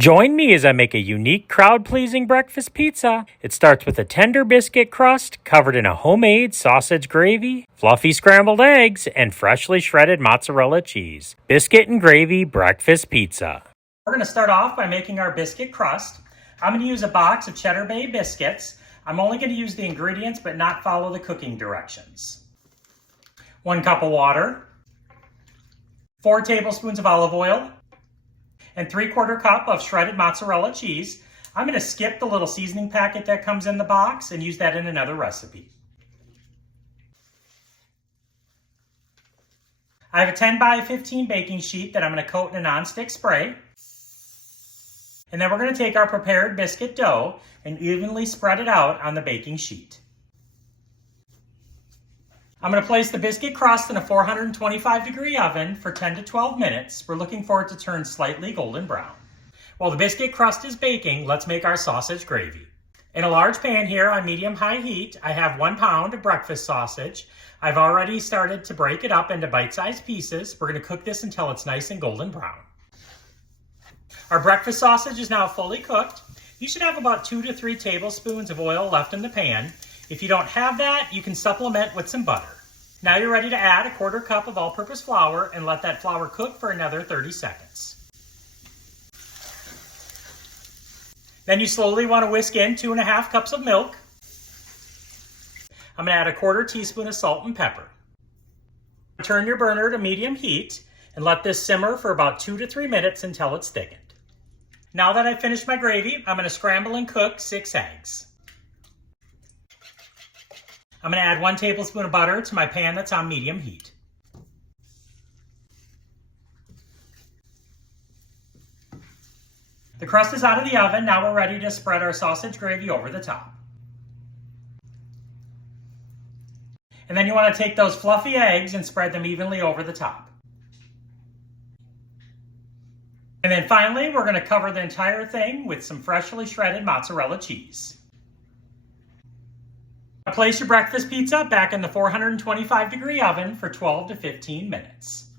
Join me as I make a unique, crowd-pleasing breakfast pizza. It starts with a tender biscuit crust covered in a homemade sausage gravy, fluffy scrambled eggs, and freshly shredded mozzarella cheese. Biscuit and gravy breakfast pizza. We're going to start off by making our biscuit crust. I'm going to use a box of Cheddar Bay biscuits. I'm only going to use the ingredients but not follow the cooking directions. 1 cup of water, 4 tablespoons of olive oil, and 3/4 cup of shredded mozzarella cheese. I'm going to skip the little seasoning packet that comes in the box and use that in another recipe. I have a 10 by 15 baking sheet that I'm going to coat in a nonstick spray. And then we're going to take our prepared biscuit dough and evenly spread it out on the baking sheet. I'm going to place the biscuit crust in a 425-degree oven for 10 to 12 minutes. We're looking for it to turn slightly golden brown. While the biscuit crust is baking, let's make our sausage gravy. In a large pan here on medium-high heat, I have 1 pound of breakfast sausage. I've already started to break it up into bite-sized pieces. We're going to cook this until it's nice and golden brown. Our breakfast sausage is now fully cooked. You should have about 2 to 3 tablespoons of oil left in the pan. If you don't have that, you can supplement with some butter. Now you're ready to add a 1/4 cup of all-purpose flour and let that flour cook for another 30 seconds. Then you slowly want to whisk in 2½ cups of milk. I'm going to add a 1/4 teaspoon of salt and pepper. Turn your burner to medium heat and let this simmer for about 2 to 3 minutes until it's thickened. Now that I've finished my gravy, I'm going to scramble and cook 6 eggs. I'm going to add 1 tablespoon of butter to my pan that's on medium heat. The crust is out of the oven. Now we're ready to spread our sausage gravy over the top. And then you want to take those fluffy eggs and spread them evenly over the top. And then finally, we're going to cover the entire thing with some freshly shredded mozzarella cheese. Place your breakfast pizza back in the 425-degree oven for 12 to 15 minutes.